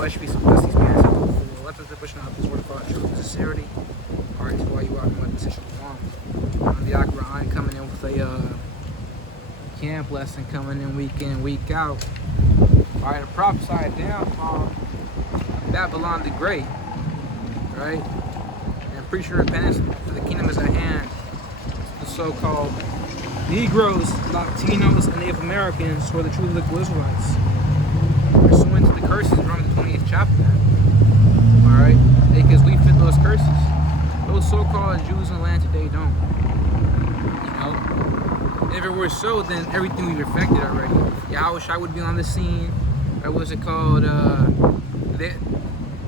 flesh be some dusty spirits out before. Let them pushing out this word of God, truth and sincerity. Alright, so while you out in the position on the Quran coming in with a camp lesson coming in and week out. Alright, a prophesied downfall of Babylon the Great. Right? And preaching repentance for the kingdom is at hand. The so-called Negroes, Latinos, and Native Americans who are the true liquid Israelites. Pursuant to the curses from the 20th chapter. Alright? Because we fit those curses. Those so-called Jews in the land today don't. You know? If it were so, then everything we've affected already. Yahushua would be on the scene. Or what's it called?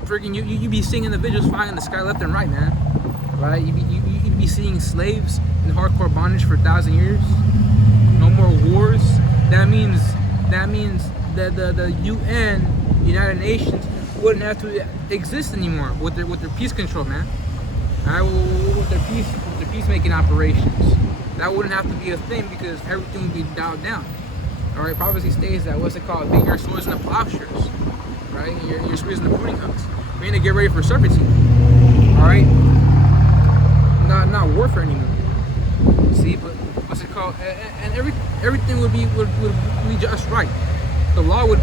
Freaking you be seeing individuals flying in the sky left and right, man. Right? You'd be seeing slaves in hardcore bondage for 1,000 years. No more wars. That means that the UN, United Nations, wouldn't have to exist anymore with their peace control, man. Alright, with their peacemaking operations. That wouldn't have to be a thing because everything would be dialed down. Alright, prophecy states that what's it called? Being your swords and the plowshares. Right? And your spears and the pruning hooks. We're gonna get ready for servitude. Alright? Not warfare anymore. See, but what's it called? And everything would be just right. The law would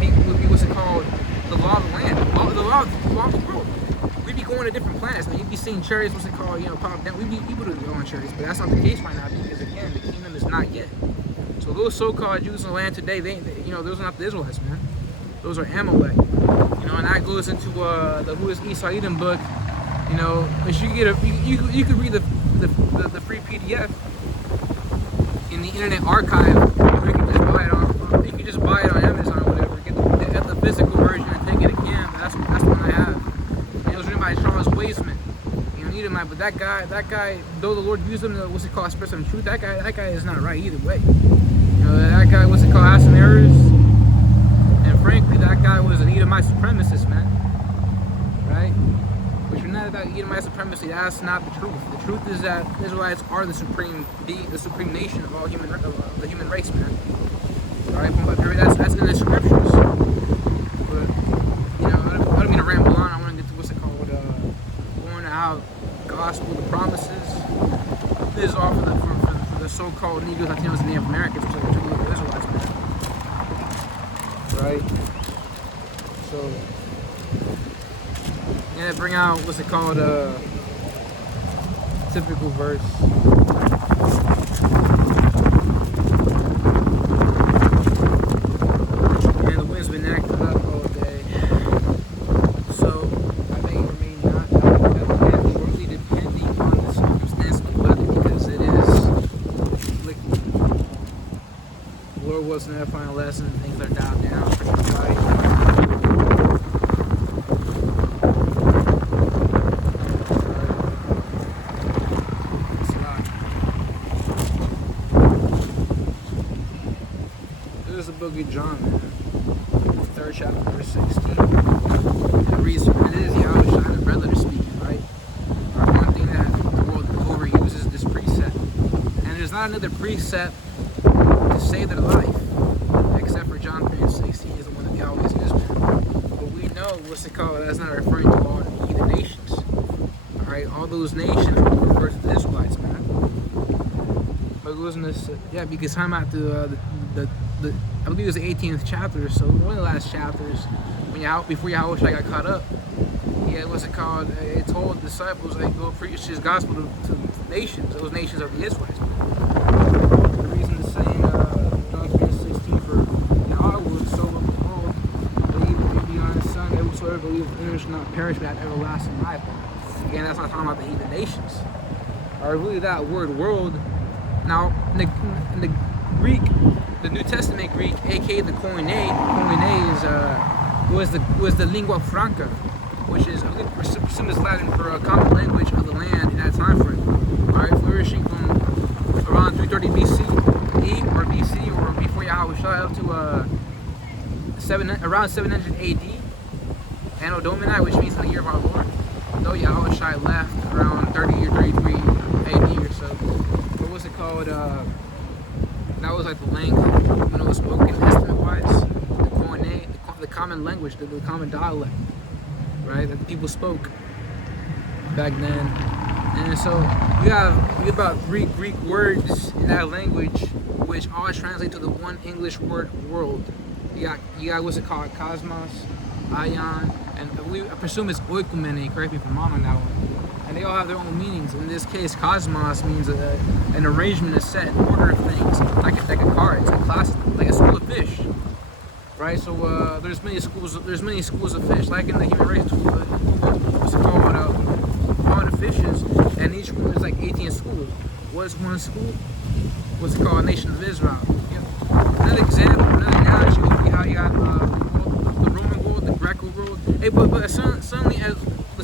be what's it called? The law of the land. The law of the world. We'd be going to different planets. You'd be seeing chariots, what's it called, pop down. We'd be able to go on chariots, but that's not the case right now because again, the kingdom is not yet. So those so-called Jews in the land today, they those are not the Israelites, man. Those are Amalek. And that goes into the Who is Esau Edom book. But you could read the free PDF in the Internet Archive. Or you can just buy it on Amazon or whatever. Get the physical version and take it to camp. That's what I have. It was written by Charles Wiseman. Edomite, but that guy, though the Lord used him to express some truth, that guy is not right either way. That guy has some errors. And frankly, that guy was an Edomite supremacist, man. Right? Which is not about Edomite supremacy. That's not the truth. The truth is that Israelites are the supreme nation of all the human race, man. Alright, but that's in the scriptures. But I don't mean to ramble on. I want to get to going out, gospel, the promises. This is all for the so-called Negroes, Latinos, and Native Americans, which are the true little Israelites, man. Right? So, bring out typical verse. And the wind's been acting up all day. So, I may remain not shortly depending on the circumstance of the weather because it is liquid. The Lord wasn't that final lesson, things are dialed down for everybody. Book of John, man. 3rd chapter, verse 16. It reads, it is Yahushua and the brother speaking, right? One thing that the world overuses this precept. And there's not another precept to save their life, except for John 3:16 is the one that they always use, man. But we know that's not referring to all the heathen nations. Alright, all those nations refer to the Israelites, man. But it wasn't this, because time after I believe it was the 18th chapter, so one of the last chapters, before Yahushua got caught up, it told the disciples, go preach his gospel to nations. Those nations are the Israelites. The reason is saying, John 3:16, for God will so love the world, believe be on his Son, that whosoever believes in him shall not perish but have everlasting life. Again, that's not talking about the heathen nations. Or really that word world. Now, in the Greek, the New Testament Greek, aka the Koine was the lingua franca, which is some is Latin for a common language of the land in that time frame. Alright, flourishing from around 330 BCE or BC or before Yahushua up to around 700 AD, Anno Domini, which means in the year of our Lord. Though Yahushua left around 30 or 33 AD or so. What was it called? That was like the length, spoken estimate-wise. The common language, the common dialect, right, that the people spoke back then. And so you have about 3 Greek words in that language, which all translate to the one English word, world. You got what's it called, cosmos, ion, and I presume it's oikumene. Correct me if I'm wrong on that one. And they all have their own meanings. In this case, cosmos means an arrangement, a set order of things, like a deck of cards, a class, like a school of fish, right? So there's many schools of fish, like in the human race. What's it called? All the fishes, and each one is like 18 schools. What is one school? What's it called? Nation of Israel. Another example, another analogy would be how you got the Roman world, the Greco world. Hey, but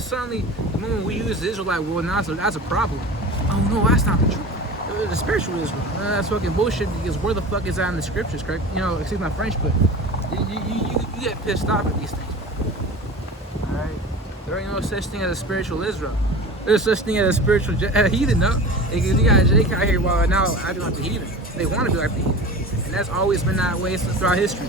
suddenly, the moment we use the Israelite world, now that's a problem. Oh no, that's not the truth. The spiritual Israel. That's fucking bullshit, because where the fuck is that in the scriptures, correct? Excuse my French, but you get pissed off at these things. Alright? There ain't no such thing as a spiritual Israel. There's such thing as a spiritual heathen, no? Because you got Jake out here while now acting like the heathen. They want to be like the heathen. And that's always been that way since throughout history.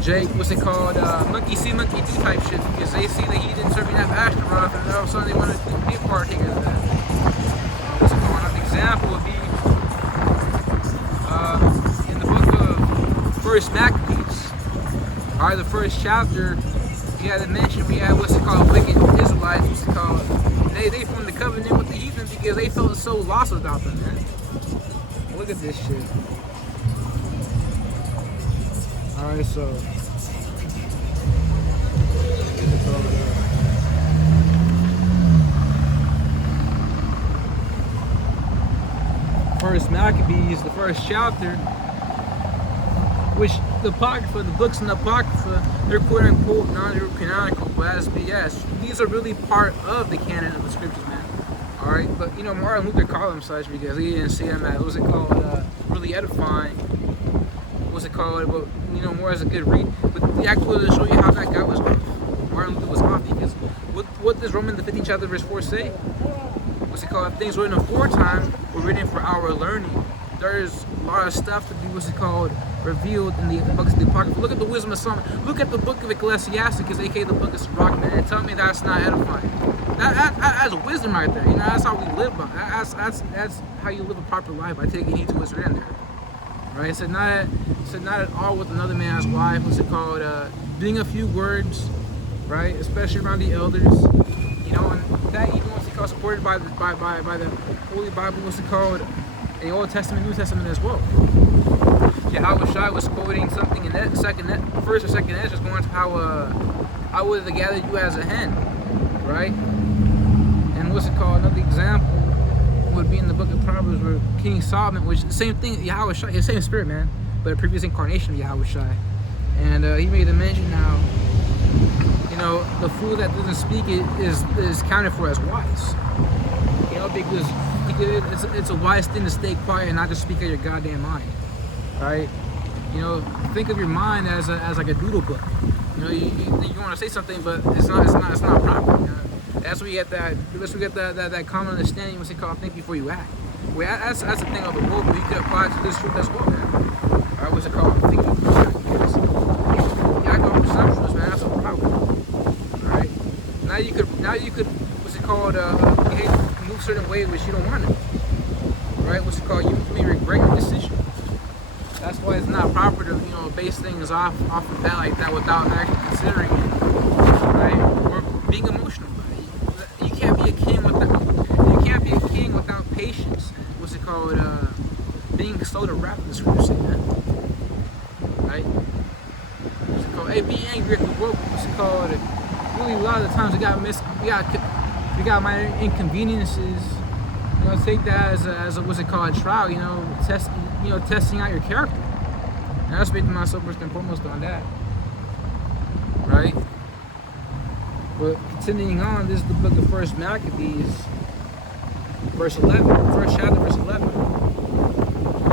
Jake, what's it called? Monkey see, monkey do type shit. Because they see the heathen serving that Ashtaroth, and all of a sudden they want to be a partaker of that. What's it called? Another example would be in the book of First Maccabees. Alright, the first chapter, you had to mention we had what's it called, wicked Israelites, what's it called? They formed the covenant with the heathen because they felt so lost without them, man. Look at this shit. Alright, so First Maccabees, the first chapter, which the Apocrypha, the books in the Apocrypha, they're quote unquote non-canonical, but that's BS. These are really part of the canon of the scriptures, man. Alright, but Martin Luther called them such because he didn't see them as, what's it called, really edifying. What's it called? But more as a good read. But the actual to show you how that guy was off. Martin Luther was off because what does Romans the 15th chapter verse 4 say? What's it called? Things written aforetime were written for our learning. There's a lot of stuff to be, what's it called, revealed in the books of the Apocrypha. Look at the Wisdom of Solomon. Look at the book of Ecclesiasticus, aka the book of Sirach, man, and tell me that's not edifying. That's wisdom right there. That's how we live by. That's how you live a proper life, by taking heed to what's written there. Right? It said not at all with another man's wife. What's it called? Being a few words, right? Especially around the elders. And that even what's it called, supported by the Holy Bible. What's it called? In the Old Testament, New Testament as well. Yahweh Shai was quoting something in that first or second Ezra, going to how I would have gathered you as a hen, right? And what's it called? Another example would be in the book of Proverbs where King Solomon, which the same thing, Yahweh Shai, the same spirit, man, but a previous incarnation of Yahweh Shai. And he made a mention now, the fool that doesn't speak is counted for as wise. Because it's a wise thing to stay quiet and not just speak out your goddamn mind, right? Think of your mind as like a doodle book. You want to say something, but it's not proper. That's where we get that common understanding. What's it called? Think before you act. Well, that's the thing of the world, but you can apply it to this truth as well, man. Alright, what's it called? Think before you act. You act on presumptions, man. That's a problem. Alright. Now you could. What's it called? Move certain ways which you don't want to. Right? What's it called? You may regret your decision. That's why it's not proper to base things off of that like that without actually considering it. Right? Or being emotional. You can't be a king without patience. What's it called? Being slow to wrath, the scripture say that. Right? What's it called? Hey, be angry at the world. What's it called? Really, a lot of the times we got minor inconveniences. Take that as a what's it called, trial. Testing out your character. And I speak to myself first and foremost on that. Right? But continuing on, this is the book of First Maccabees, verse 11, first chapter, verse 11.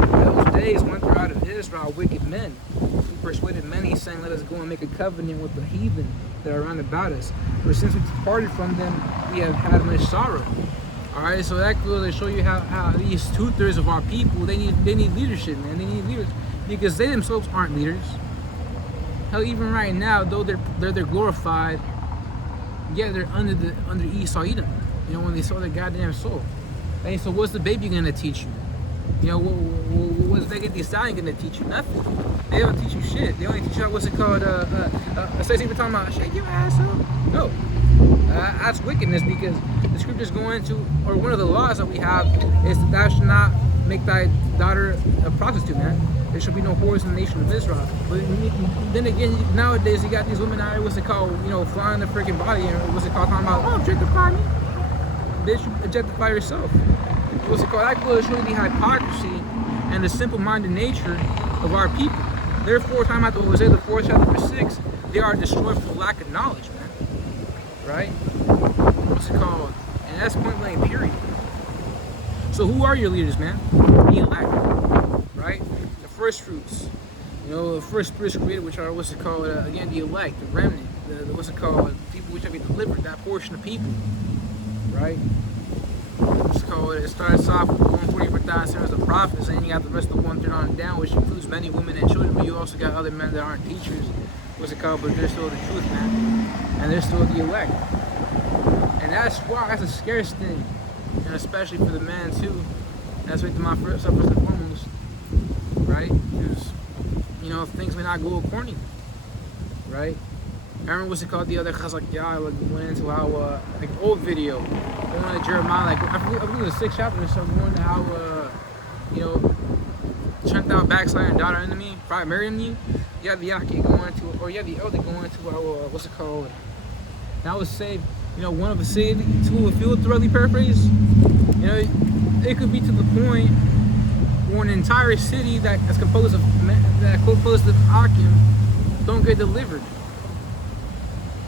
In those days went there out of Israel wicked men, who persuaded many, saying, "Let us go and make a covenant with the heathen that are round about us. For since we departed from them, we have had much sorrow." Alright, so that goes to show you how these 2/3 of our people, they need leadership, man. They need leaders because they themselves aren't leaders. Hell, even right now, though they're glorified, yeah, they're under Esau Edom. You know, when they sold their goddamn soul. Hey, so what's the baby gonna teach you? You know, what's Megan Thee Stallion gonna teach you? Nothing. They don't teach you shit. They only teach you what's it called? Stacey, we're talking about shake your ass up. No, that's wickedness, because the scriptures go into, or one of the laws that we have is that thou shalt not make thy daughter a prostitute, man. There should be no whores in the nation of Israel. But then again, nowadays you got these women out here, what's it called? You know, flying their freaking body, and what's it called? Talking about, oh, objectify me. Bitch, objectify yourself. What's it called? That goes to show the hypocrisy and the simple-minded nature of our people. Therefore, time after what was it, the 4th chapter, verse 6, they are destroyed for lack of knowledge, man. Right? What's it called? And that's point blank, period. So who are your leaders, man? The elect, right? The first fruits. You know, the first spirits created, which are, what's it called? Again, the elect, the remnant, the what's it called? People which have been delivered, that portion of people, right? It's called, it starts off with 144,000 servants of prophets, and then you got the rest of the 1/3 on down, which includes many women and children, but you also got other men that aren't teachers, what's it called, but they're still the truth, man, and they're still the elect. And that's why that's a scarce thing, and especially for the man too. That's right to my first and foremost, right? Because, you know, things may not go according, right? I remember what's it called the other Chazak Yah, like went into how like old video, going to Jeremiah, like I believe it was the 6th chapter or so, going to how you know, Trent out backsliding daughter enemy, probably marrying you. You have the Yaki going to, or you have the elder going to how what's it called? That was saved, you know, one of a city to a field, thoroughly paraphrase. You know, it could be to the point where an entire city that's composed of Akim don't get delivered.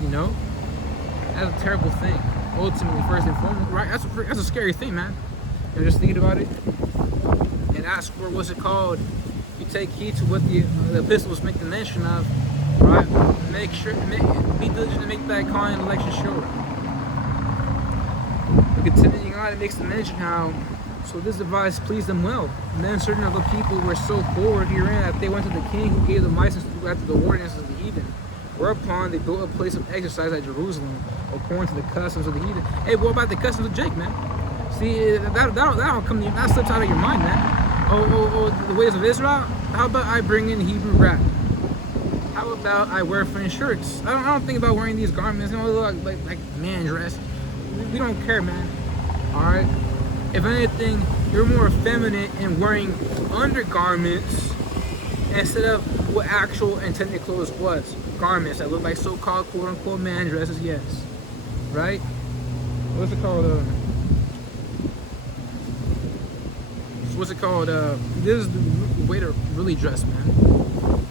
You know, that's a terrible thing. Ultimately, first and foremost, right? That's a scary thing, man. You're just thinking about it, and that's where, what's it called? You take heed to what the epistles make the mention of, right? Make sure, be diligent to make that calling and election sure. But continuing on, it makes the mention how, so this device pleased them well. And then certain of the people were so forward herein that they went to the king, who gave them license to go after the ordinances of the heathen. Whereupon they built a place of exercise at Jerusalem, according to the customs of the heathen. Hey, what about the customs of Jake, man? See, that'll come, that slips out of your mind, man. Oh, the ways of Israel? How about I bring in Hebrew rap? How about I wear French shirts? I don't think about wearing these garments, you know, like man dress. We don't care, man. All right. If anything, you're more effeminate in wearing undergarments instead of what actual intended clothes was. Garments that look like so-called quote-unquote man dresses, yes. Right? What's it called? What's it called? This is the way to really dress, man.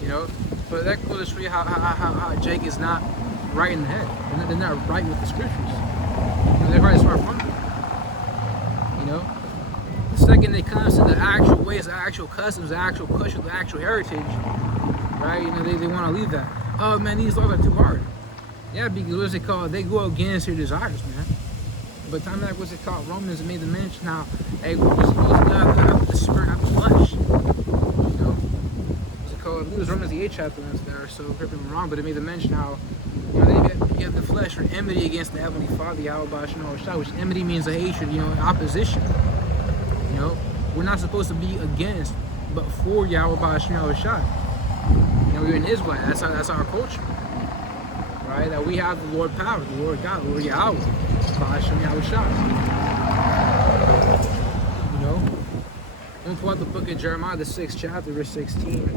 You know? But that goes to show you how Jake is not right in the head. They're not right with the scriptures. You know, they're right as far from it. You know? The second it comes to the actual ways, the actual customs, the actual culture, the actual heritage, right? You know, they want to leave that. Oh man, these laws are too hard. Yeah, because what's it called? They go against your desires, man. But time like what's it called? Romans made the mention how, hey, we're supposed to have the spirit, not the flesh. You know? What's it called? I believe it was Romans the 8th chapter that's there, so correct me if I'm wrong, but it made the mention how, you know, you have the flesh for enmity against the Heavenly Father, Yahweh Shah, which enmity means a hatred, you know, opposition. You know? We're not supposed to be against, but for Yahweh Shah. You know, we're in Israel. That's our culture, right? That we have the Lord power, the Lord God, the Lord Yahweh, Hashem Yahweh Shah. You know, I'm gonna pull out the book of Jeremiah, the 6th chapter, verse 16.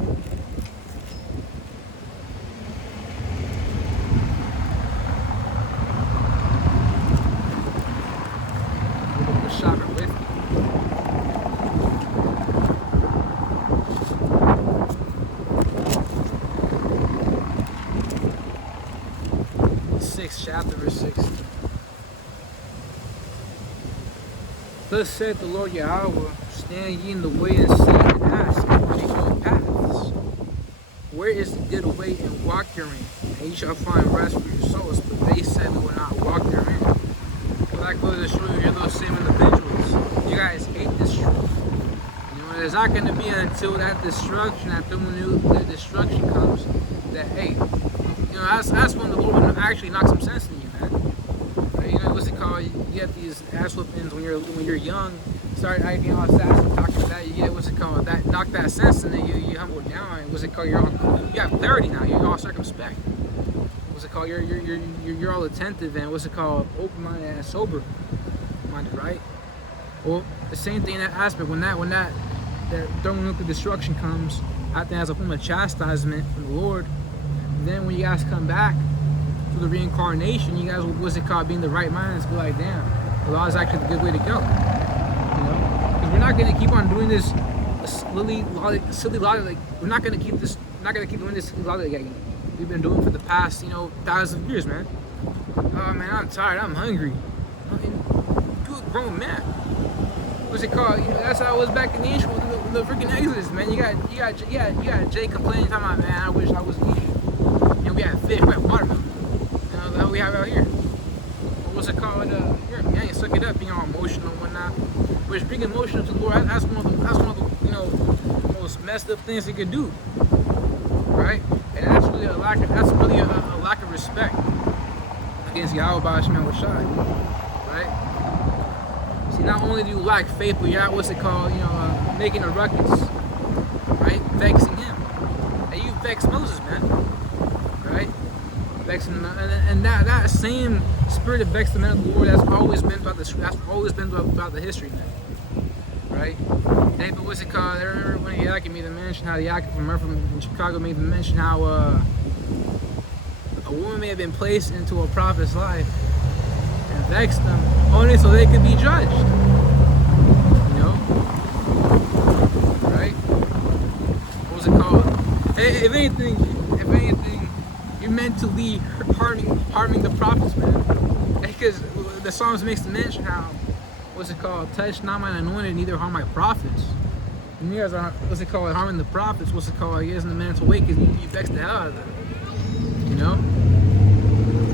Shop it with me. 6th chapter, verse 16. Thus said the Lord Yahweh, stand ye in the way and see and ask, are these old paths? Where is the good way, and walk therein? And ye shall find rest for your souls. But they said we will not walk therein. Well, that goes to show you, you're those same individuals. You guys hate this truth. You know, it's not going to be until that destruction, that the destruction comes, that, hey, that's when the Lord would actually knock some sense in you, man. Right? What's it called? You get these ass whoopings when you're young, start acting all sassy, talking to that. You get what's it called? That knock that sense, and then you humble down. And what's it called? You have clarity now. You're all circumspect. What's it called? You're all attentive and what's it called? Open-minded and sober-minded, right? Well, the same thing in that aspect. When that thermonuclear destruction comes, I think as a form of chastisement from the Lord. Then when you guys come back to the reincarnation, you guys, what's it called, being the right minds, be like, damn, the law is actually the good way to go. Because we're not gonna keep on doing this silly logic. Like, we're not gonna keep doing this silly logic like we've been doing for the past, thousands of years, man. Oh man, I'm tired. I'm hungry. You a grown man. What's it called? That's how it was back in the ancient, the freaking Exodus, man. You got Jay complaining, talking about, man, I wish I was eating. We had fish, we had watermelon. The hell we have out here. What's it called? Man, you suck it up, being all emotional and whatnot. Which being emotional to the Lord, that's one of the most messed up things you could do, right? And that's really a lack of respect against Yahweh Ba'ashman Washai, right? See, not only do you lack faith, but you're what's it called? Making a ruckus, right? Vexing him, and you vex Moses, man. Right? Vexing them, and that same spirit of vexing the man of the Lord, that's always been about the history, man. Right? Hey, but what's it called? I remember when Yaakov made the mention how the Yaakov from Chicago made the mention how a woman may have been placed into a prophet's life and vexed them only so they could be judged. Right? What was it called? If anything, you're mentally harming the prophets, man. Because the Psalms makes the mention how, what's it called? Touch not mine anointed, neither harm my prophets. And you guys are, what's it called? Harming the prophets. What's it called? You guys in the mental way because you vex the hell out of them.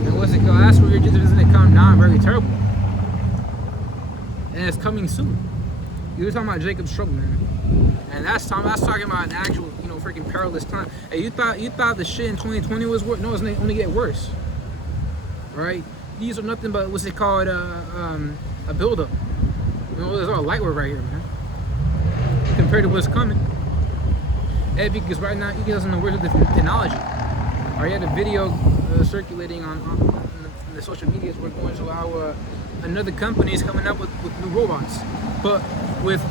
And what's it called? That's where your judgment is going to come down very terrible. And it's coming soon. You're talking about Jacob's trouble, man. And that's talking about an actual, freaking perilous time. Hey, you thought the shit in 2020 was worse? No, it's only get worse. Right? These are nothing but what's it called? A buildup. There's all light work right here, man. Compared to what's coming. Hey, because right now you guys know where's the technology. I had a video circulating on the social medias. We're going to allow another company is coming up with new robots, but with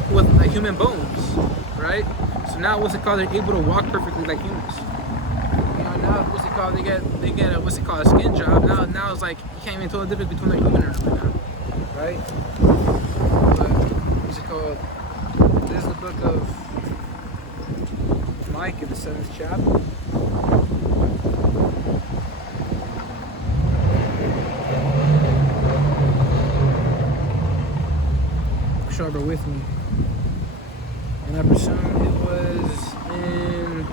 human bones, right? So now what's it called? They're able to walk perfectly like humans. Now what's it called? They get a what's it called? A skin job. Now it's like you can't even tell the difference between a human and a man, right? But what's it called? This is the book of Micah, the 7th chapter. Sharper with me, and I presume it was in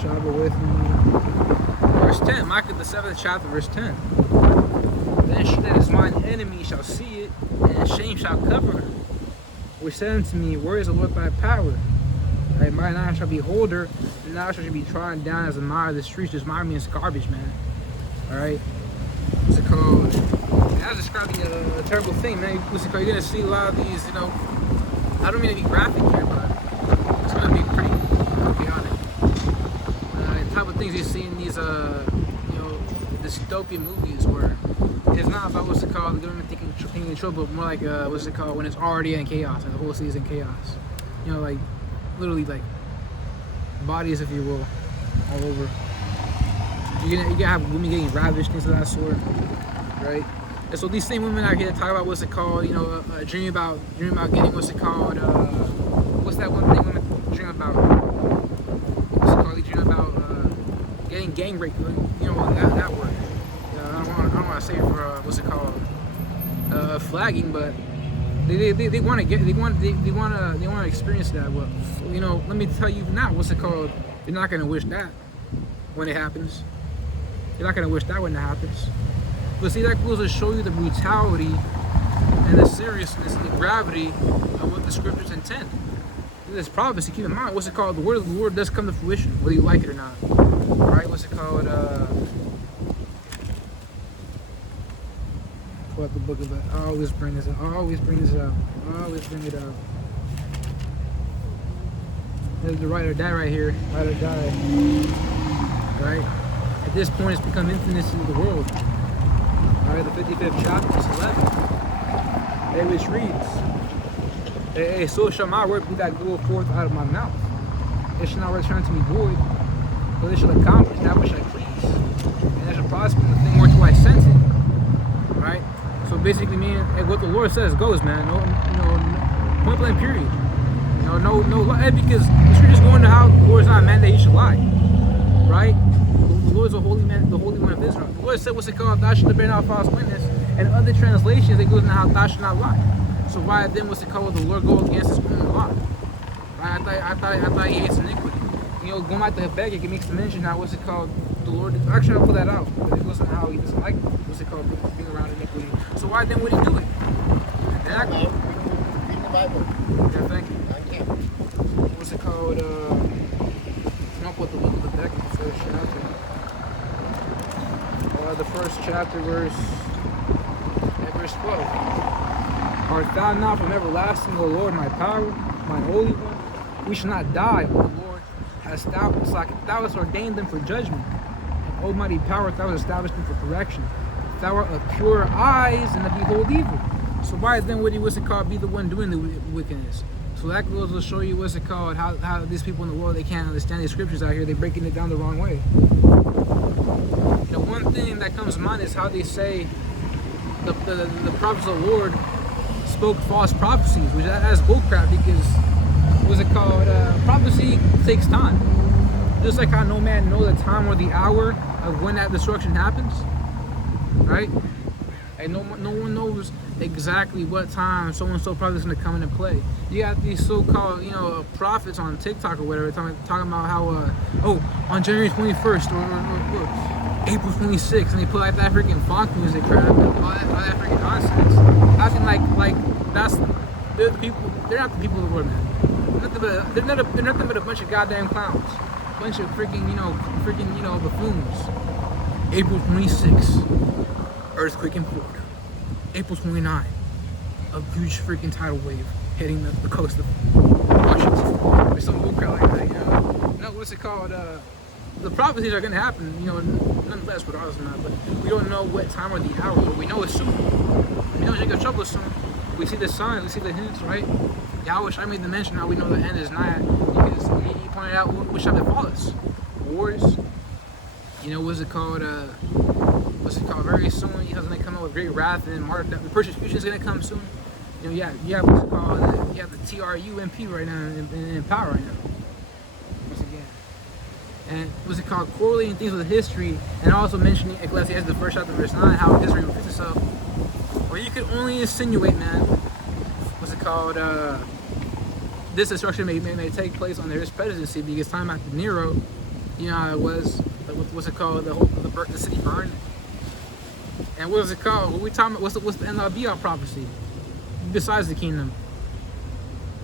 Sharper with me, verse 10, Micah the 7th chapter, verse 10. Then she that is mine enemy shall see it, and shame shall cover her, which said unto me, where is the Lord thy power? Right, mine eye shall behold her, and thou shalt be trodden down as a mire of the streets. Just mire means garbage, man. Alright? What's it called? That's describing a terrible thing, man. What's it called? You're gonna see a lot of these, I don't mean to be graphic here, but it's gonna be pretty chaotic. The type of things you see in these, dystopian movies where it's not about what's it called, the government taking control, but more like what's it called, when it's already in chaos and the whole city's in chaos. Like literally like bodies, if you will, all over. You're gonna have women getting ravished, things of that sort, right? And so these same women out here talk about what's it called, dream about getting what's it called, what's that one thing women dream about? What's it called? They dream about getting gang raped, that word. I don't want to say it for what's it called, flagging, but they want to experience that. Well, let me tell you now, what's it called? You're not gonna wish that when it happens. You're not gonna wish that when it happens. But see, that goes to show you the brutality and the seriousness and the gravity of what the scriptures intend. this prophecy, keep in mind, what's it called? The word of the Lord does come to fruition, whether you like it or not. Right? What's it called? Pull up the book of it. I always bring this up. I always bring it up. There's the ride or die right here. Ride or die. Right? At this point, it's become infamous in the world. Alright, the 55th chapter, verse 11. Which reads, hey, so shall my word be that go forth out of my mouth. It shall not return to me void, but it shall accomplish that which I please. And it shall prosper in the thing whereto I sent it. Right? So basically, man, what the Lord says goes, man. No, point blank period. No lie, because the scriptures go into how the Lord is not a man that he should lie. Right? The Lord is a holy man, the Holy One of Israel. The Lord said, what's it called? Thou shalt bear not false witness. And other translations, it goes into how thou shalt not lie. So why then what's it called? The Lord go against his own law? Right? I thought he hates iniquity. Going back to Habakkuk, it makes the mention now, what's it called? The Lord, actually I'll put that out. But it goes into how he doesn't like, what's it called, being around iniquity. So why then would he do it? Read the Bible. Yeah, thank you. What's it called? Come up with the book of Habakkuk, the first chapter. The first chapter, verse 12. Art thou not from everlasting, O Lord, my power, my holy one? We shall not die, O Lord. Hast thou, it's like thou hast ordained them for judgment. And almighty power, thou hast established them for correction. Thou art of pure eyes and to behold evil. So why then would he, what's it called, be the one doing the wickedness? So that goes to show you, what's it called, how these people in the world, they can't understand these scriptures out here. They're breaking it down the wrong way. The one thing that comes to mind is how they say the prophets of the Lord spoke false prophecies, which that's bullcrap, because what's it called? Prophecy takes time. Just like how no man knows the time or the hour of when that destruction happens, right? And no one knows exactly what time so and so probably is going to come into play. You got these so-called, prophets on TikTok or whatever talking about how, on January 21st or April 26th, and they put like that freaking funk music crap and all that freaking nonsense. Acting like that's they're the people. They're not the people of the world, man. They're nothing but a bunch of goddamn clowns, a bunch of freaking buffoons. April 26th, earthquake in Florida. April 29th, a huge freaking tidal wave hitting the coast of Washington, or some bullcrap like that. No, what's it called? The prophecies are gonna happen, nonetheless, regardless of that. But we don't know what time or the hour, but we know it's soon. We know Jacob's trouble is soon. We see the signs, we see the hints, right? Yahweh I made the mention how we know the end is nigh, because he pointed out what shall befall us. Wars. What's it called? Very soon, he's gonna come out with great wrath and the persecution is gonna come soon. You have what's it called? You have the TRUMP right now in power right now. And what's it called, correlating things with history, and also mentioning Ecclesiastes, the first chapter, verse 9, how history repeats itself. Well, you could only insinuate, man, what's it called, this destruction may take place under his presidency, because time after Nero, how it was, what's it called, the city burned. And what is it called? What we talking about? What's the end all be all prophecy? Besides the kingdom,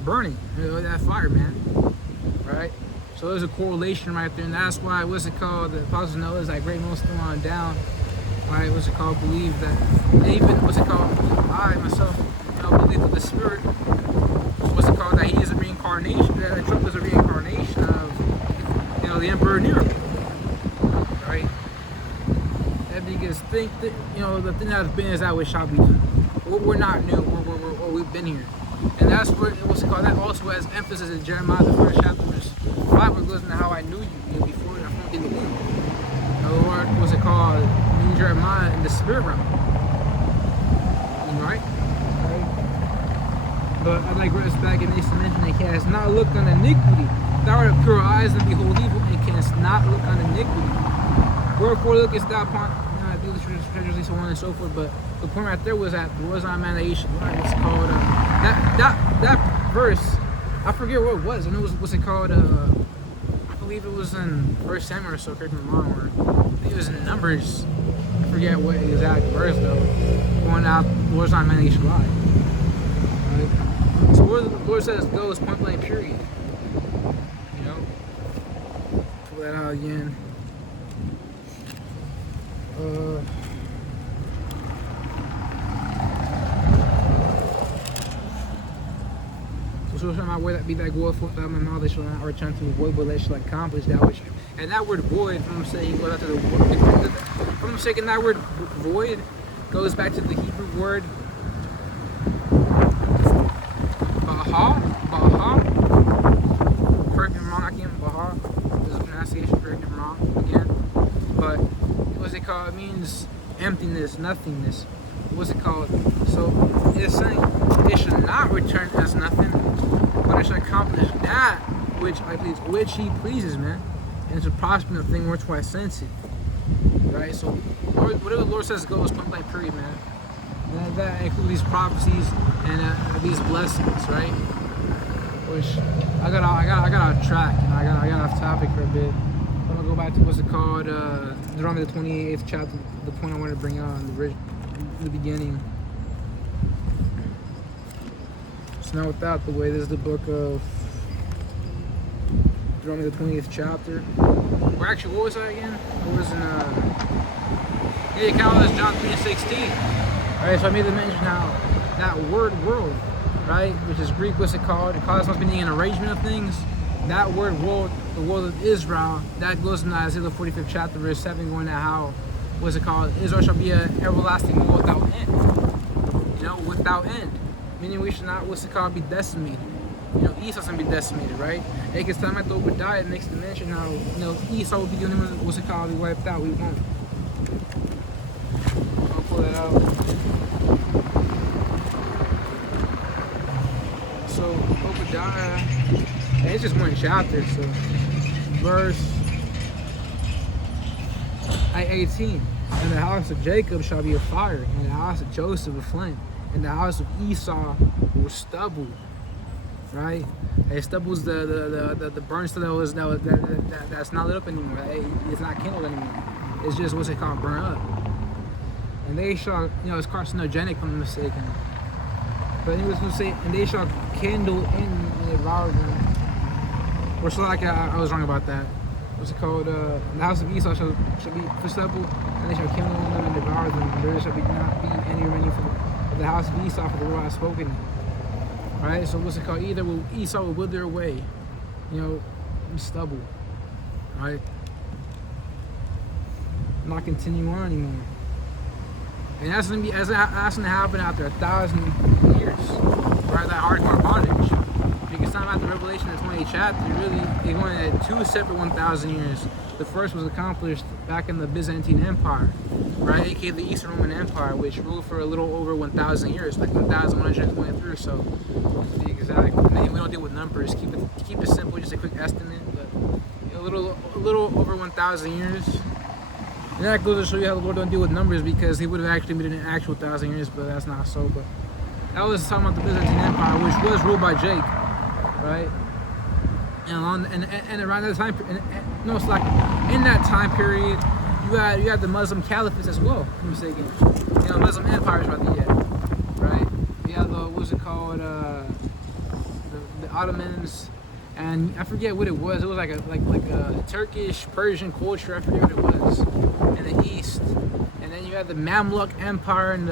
burning, that fire, man, right? So there's a correlation right there, and that's why, what's it called, the apostles know is like great most on down, right? What's it called, believe that, and even, what's it called, I myself, believe that the Spirit, what's it called, that he is a reincarnation, that Trump is a reincarnation of, the Emperor Nero, right? And because the thing that's been is that which shall be done. We're not new, we've been here. And that's where, what's it called, that also has emphasis in Jeremiah, the first chapter, verse 5, where it goes into how I knew you, before I formed in the womb. The Lord, what's it called, knew Jeremiah in the spirit realm. Right? But I digress back, and makes the mention that he has not looked on iniquity. Thou art of pure eyes and behold evil, and canst not look on iniquity. Wherefore lookest thou upon, do the treasures, so on and so forth. But the point right there was that there was not a man that he should lie. It's called, that verse, I forget what it was. I know what's it called, I believe it was in 1 Samuel or so, correct me if I'm wrong, or I think it was in Numbers. I forget what exact verse though. Going out, the Lord's not a man that he should lie. Right? So where the Lord says go is point blank period. pull that out again. So shall my way that be that goal for that my knowledge shall not return to me void, but let shall accomplish that which. And that word void, from saying goes out to the from saying that word void goes back to the Hebrew word baha. Correct me if I'm wrong, I can't baha. There's a pronunciation, correct me if I'm wrong again. But what's it called? It means emptiness, nothingness. What's it called? So it's saying it should not return as nothing, but it should accomplish that which he pleases, man. And it's a prosper the thing where I sense it. Right? So whatever the Lord says goes, point blank period, man. And that includes these prophecies and these blessings, right? Which I got off track, and I got off topic for a bit. I'm gonna go back to what's it called, Deuteronomy the 28th chapter, the point I wanted to bring on in the beginning. So now without the way, this is the book of Deuteronomy the 20th chapter. Or actually, what was that again? It was in yeah, count as John 3:16. Alright, so I made the mention how that word world, right, which is Greek, what's it called? It calls something an arrangement of things. That word world, the world of Israel, that goes in Isaiah the 45th chapter, verse 7, going to how, what's it called? Israel shall be an everlasting world without end. You know, without end. Meaning we should not, what's it called, be decimated. You know, Esau's gonna be decimated, right? It gets time after Obadiah makes the mention how, you know, Esau will be the only one, what's it called, be wiped out. We won't. I'll pull that out. So Obadiah, and it's just one chapter, so verse 18. And the house of Jacob shall be a fire, and the house of Joseph a flame, and the house of Esau will stubble. Right? Hey, stubble's the burn stuff that's not lit up anymore. It's not kindled anymore. It's just what's it called, burn up. And they shall, you know, it's carcinogenic if I'm not mistaken. But he was going to say, and they shall kindle in and devour them. Or so like I was wrong about that. What's it called? The house of Esau shall be for stubble, and they shall kindle in them and devour them. And there shall not be any remaining for the house of Esau, for the Lord has spoken. Right, so what's it called? Either Esau will wither away, you know, stubble, right? Not continue on anymore. And that's gonna happen after 1,000 years, right? That hardcore bondage. Because time after Revelation, the 28th chapter, really they're going at two separate 1,000 years. The first was accomplished back in the Byzantine Empire, right? AKA the Eastern Roman Empire, which ruled for a little over 1,000 years, like 1,123 or so, to be exact. And then we don't deal with numbers. Keep it simple, just a quick estimate. But you know, a little over 1,000 years. And that goes to show you how the Lord don't deal with numbers, because He would have actually been an actual 1,000 years, but that's not so. But that was talking about the Byzantine Empire, which was ruled by Jake, right? And around that time, no, it's like in that time period, you had the Muslim caliphates as well. If I'm mistaken, you know, Muslim empires, rather, yeah, right? You had the what's it called, the Ottomans, and I forget what it was. It was like a Turkish Persian culture. I forget what it was in the East. And then you had the Mamluk Empire in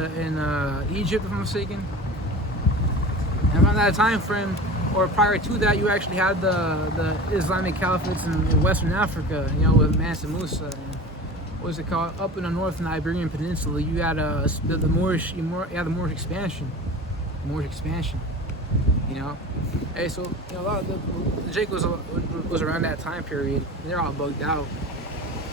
Egypt, if I'm mistaken. And around that time frame, or prior to that, you actually had the Islamic caliphates in Western Africa, you know, with Mansa Musa. And what was it called? Up in the north in the Iberian Peninsula, you had the Moorish expansion. You know. Hey, so you know, a lot of the Jake was around that time period. And they're all bugged out.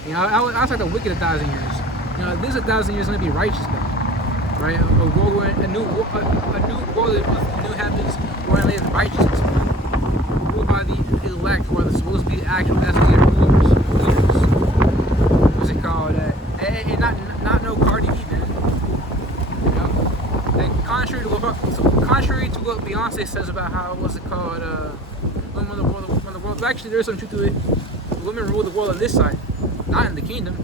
You know, I was like the wicked 1,000 years. You know, this 1,000 years is gonna be righteous though, right? A world where a new world with new heavens, where it in righteousness, ruled by the elect, who are supposed to be the actual designated rulers. What's it called? And not no Cardi B, man. You know, and contrary to what Beyonce says about how, what's it called, when the world, actually there's some truth to it. Women rule the world on this side, not in the kingdom,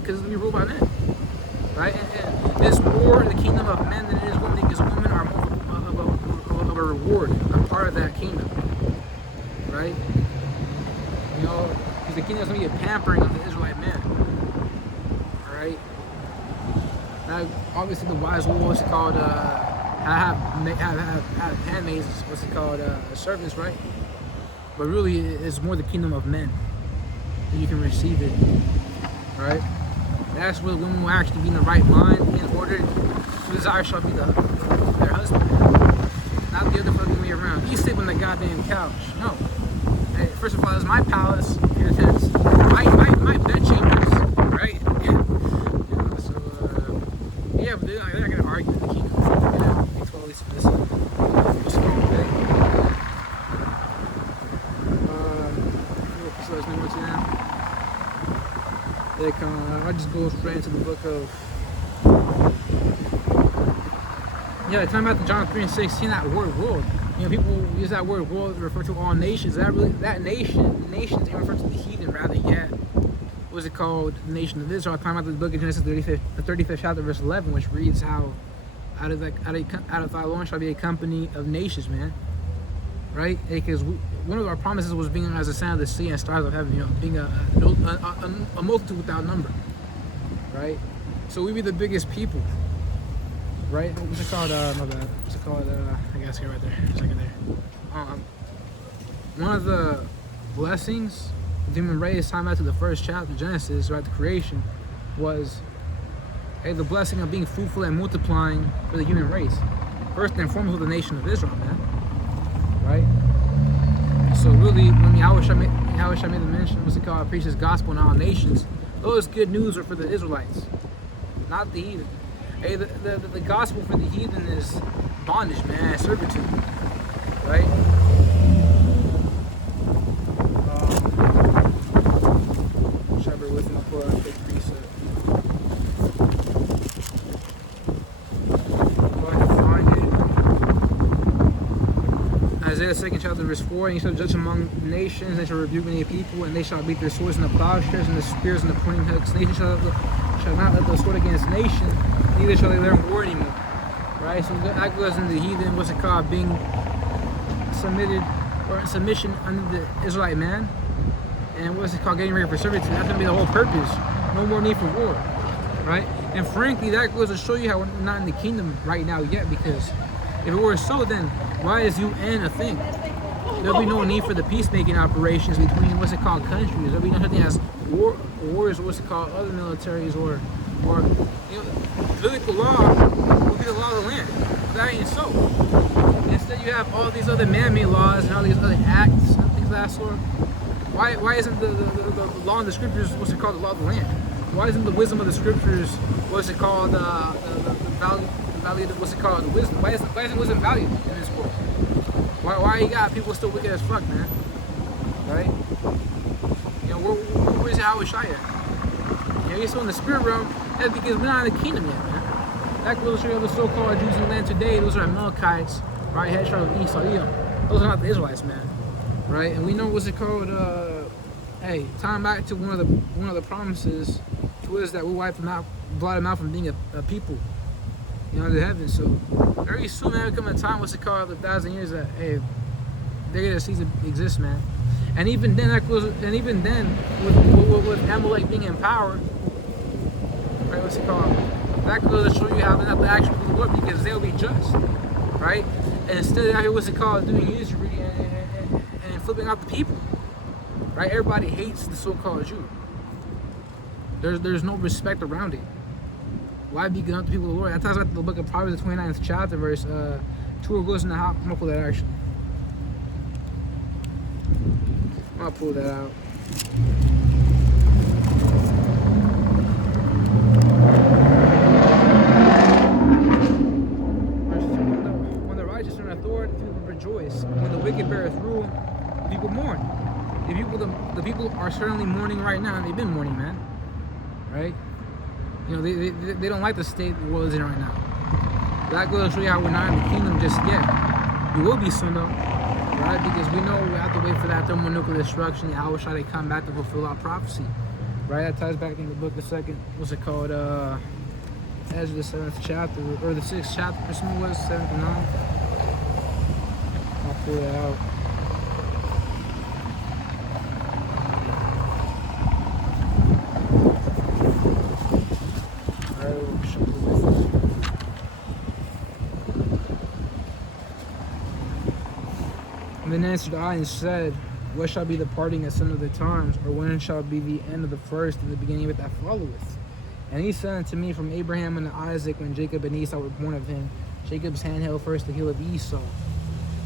because we rule by men, right? And there's more in the kingdom of men than it is women, because women are more of a reward, a part of that kingdom, right? You know, because the kingdom is going to be a pampering of the Israelite man. Alright? Now, obviously, the wise will, what's it called, have handmaids, what's it called, servants, right? But really, it's more the kingdom of men. And you can receive it. Right? That's where women will actually be in the right mind in order to desire shall be their husband. Not the other fucking way around. You sleep on the goddamn couch. No. Hey, first of all, it's my palace, in a sense. My bed chambers, right? Yeah, but they're not gonna argue in the kingdom. Yeah, it's totally submissive. What's wrong with it? So there's no more to now. I just go straight into the book of. Yeah, talking about the John 3:16, that word world. You know, people use that word world to refer to all nations. That nations they refer to the heathen rather yet. What's it called? The nation of Israel. Talking about the book of Genesis, the 35th chapter, verse 11, which reads how out of thy loins shall be a company of nations, man. Right? Because one of our promises was being as the sand of the sea and stars of heaven. You know, being a multitude without number. Right? So we be the biggest people. Right? What's it called? My bad. What's it called? I guess here right there. A second there. One of the blessings the human race, time after the first chapter of Genesis, right, the creation, was the blessing of being fruitful and multiplying for the human race. First and foremost, the nation of Israel, man. Right? So really, when Yahushua made the mention, what's it called? Preach his gospel in all nations. Those good news are for the Israelites, not the heathen. Hey, the gospel for the heathen is bondage, man, servitude, right? Shepherd with me for a big precept. Go ahead and find it. Isaiah 2nd chapter verse 4, and you shall judge among nations, they shall rebuke many people, and they shall beat their swords and the plowshares and the spears and the pointing hooks. Nation shall not let the sword against nation, neither shall they learn war anymore. Right? So that goes into the heathen, what's it called, being submitted or in submission under the Israelite man. And what's it called, getting ready for servitude. That's gonna be the whole purpose. No more need for war. Right? And frankly, that goes to show you how we're not in the kingdom right now yet, because if it were so, then why is UN a thing? There'll be no need for the peacemaking operations between what's it called countries. There'll be no such thing as wars or what's it called other militaries or you know, political law will be the law of the land. But that ain't so. Instead, you have all these other man-made laws and all these other acts and things of that sort. Why isn't the law in the scriptures what's it called, the law of the land? Why isn't the wisdom of the scriptures what's it called, the value of what's it called, the wisdom? Why isn't wisdom valued in this world? Why you got people still wicked as fuck, man? Right? You know, where's Yahushua at? You know, you're still in the spirit realm. That's because we're not in the kingdom yet, man. That goes to show you the so-called Jews in the land today. Those are Amalekites, right? Head of Esau. Those are not the Israelites, man. Right? And we know what's it called. Tying back to one of the promises to us that we wipe them out, blot them out from being a people, you know, to heaven. So very soon there will come a time, what's it called, 1,000 years that they're gonna cease to exist, man. And even then, with Amalek being in power, right? What's it called? That goes to show you how they're not the actual Lord, because they'll be just, right? And instead of out here, what's it called, doing usury and flipping out the people, right? Everybody hates the so-called Jew. There's no respect around it. Why be good unto the people of the Lord? That talks about the book of Proverbs, the 29th chapter, verse 2 goes in the hop. I'm gonna pull that actually. I'll pull that out. When the righteous are in authority, people rejoice. When the wicked beareth rule, people mourn. The people are certainly mourning right now, and they've been mourning, man. Right? You know, they don't like the state the world is in right now. That goes to show you how we're not in the kingdom just yet. We will be soon, though. Right? Because we know we have to wait for that thermonuclear destruction. Yahushua they come back to fulfill our prophecy. Right? That ties back in the book, the second, what's it called? Ezra, the 7th chapter, or the 6th chapter, or something was, 7th and 9th. I'll pull that out. Then answered I and said, what shall be the parting at some of the times, or when shall be the end of the first and the beginning of it that followeth? And he said unto me, from Abraham unto Isaac, when Jacob and Esau were born of him, Jacob's hand held first the heel of Esau.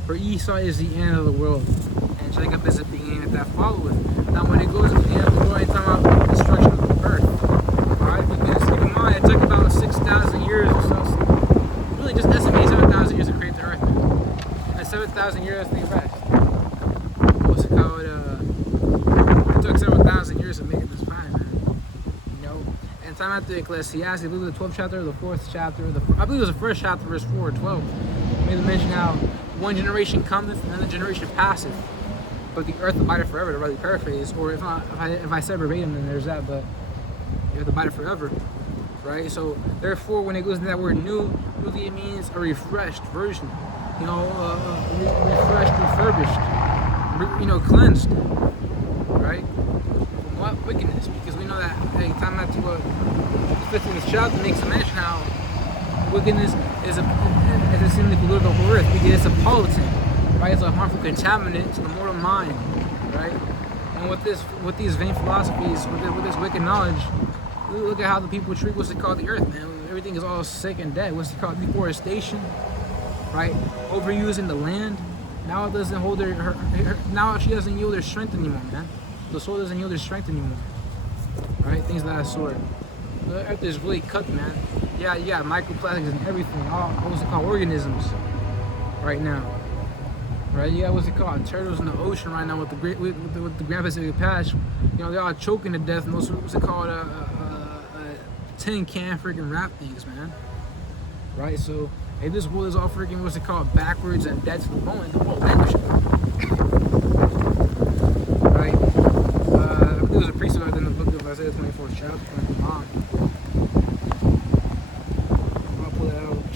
For Esau is the end of the world, and Jacob is the beginning of that followeth. Now when it goes to the end of the world, it's talking about the destruction of the earth. Alright, because keep in mind, it took about 6,000 years or so. Really just estimate 7,000 years to create the earth. And 7,000 years, they rest. What's it called? It took several thousand years to make it this fine, man. You know? And time after Ecclesiastes, I believe the 12th chapter or the 4th chapter, I believe it was the first chapter, verse 4 or 12. Made the mention how one generation cometh, another generation passeth, but the earth abideth forever, to really paraphrase. Or if I said verbatim, then there's that, but the earth abideth forever. Right? So therefore, when it goes into that word new, really it means a refreshed version. You know, refreshed, refurbished, cleansed. Right? From what wickedness? Because we know that time after what the 15th chapter makes a mention how wickedness is a sin that polluted the whole earth, because it's a pollutant, right? It's a harmful contaminant to the mortal mind, right? And with these vain philosophies, with this wicked knowledge, look at how the people treat what's it called, the earth, man. Everything is all sick and dead. What's it called, deforestation, right? Overusing the land. Now it doesn't hold now she doesn't yield her strength anymore, man. The soil doesn't yield her strength anymore, right? Things of that sort. The earth is really cut, man. Yeah, you got microplastics and everything, all what's it called, organisms right now. Right? You got what's it called, turtles in the ocean right now with the Grand Pacific Patch. They're all choking to death, and those what's it called, tin can freaking wrap things, man. Right? So if this world is all freaking what's it called, backwards and dead to the bone, the world languishing. Right? I believe there's a precept in the book of Isaiah 24th chapter.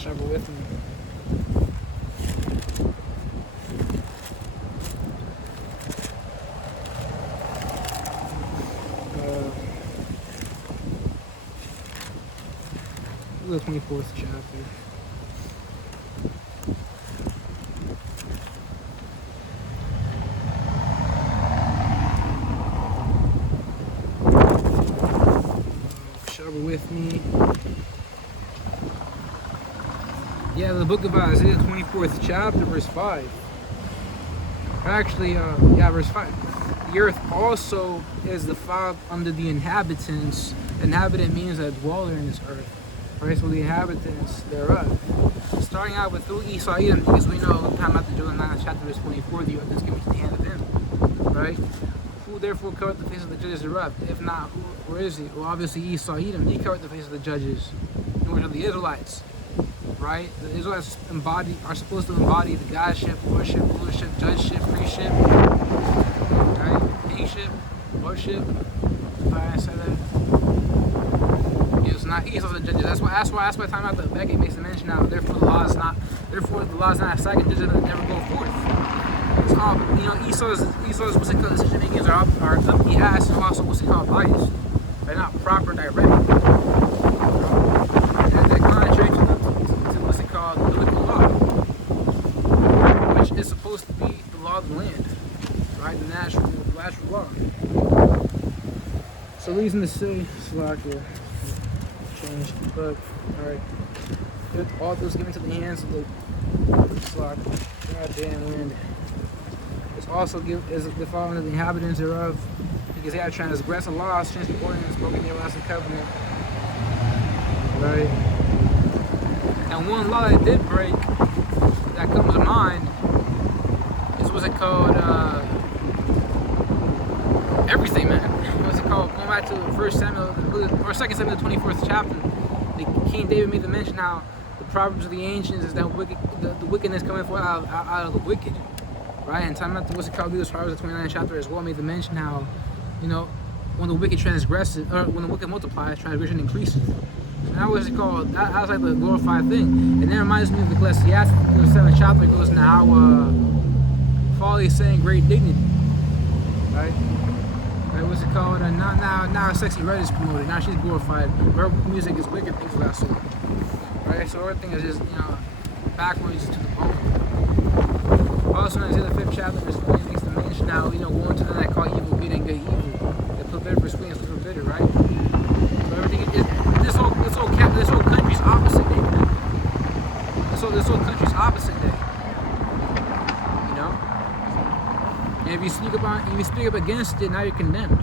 Travel with me. The 24th chapter. Travel with me. Yeah, the book of Isaiah 24th chapter, verse 5. Actually, verse 5. The earth also is defiled under the inhabitants. Inhabitant means a dweller in this earth. Right, so the inhabitants thereof. Starting out with through Esau Edom, because we know time after Joel 9 chapter verse 24, the earth is given to the hand of him. Right? Who therefore covered the face of the judges thereof? If not, where is he? Well, obviously Esau Edom, he covered the face of the judges. Nor shall the Israelites. Right? The Israelites are supposed to embody the godship, worship, rulership, judgeship, priestship, right? Kingship, worship. If I said that. It's not Esau's the judges. That's why time out the Beckett makes the mention now. Therefore the law is not a second judge that never go forth. It's called, Esau's what's it called, decision makings are up the ass, and also what's it called, biased. They're not proper, direct. They're contrary to what's it called, the biblical law, which is supposed to be the law of the land, right? The natural law. So reason to say, Slovakia, change the book. Alright. The author was given to the hands of the Slovakia. Goddamn wind. It's also is defiled unto the inhabitants thereof, because they have transgressed the laws, changed the ordinance, broken the everlasting covenant. Right? And one law that did break, that comes to mind, is what's it called, everything, man. What's it called? Going back to 1 Samuel, or 2 Samuel, the 24th chapter, King David made the mention how the proverbs of the ancients is that the wickedness coming forth out of the wicked, right? And time after what's it called, these Proverbs the 29th chapter as well made the mention how, when the wicked transgresses, or when the wicked multiplies, transgression increases. And that was called, that's like the glorified thing. And that reminds me of the Ecclesiastes, the 7th chapter goes into how folly is saying great dignity, right? Right, what's it called? Now Sexy Red is promoted. Now she's glorified. Her music is wicked, things of that sort. Right? So everything is just, backwards to the bone. Also, in Isaiah the 5th chapter, verse 20 makes the mention now, go into the night, call evil good and good evil. They put bitter for sweet and sweet for bitter, right? So everything is this whole country's opposite day, man. This whole country's opposite day. And if you speak up against it, now you're condemned.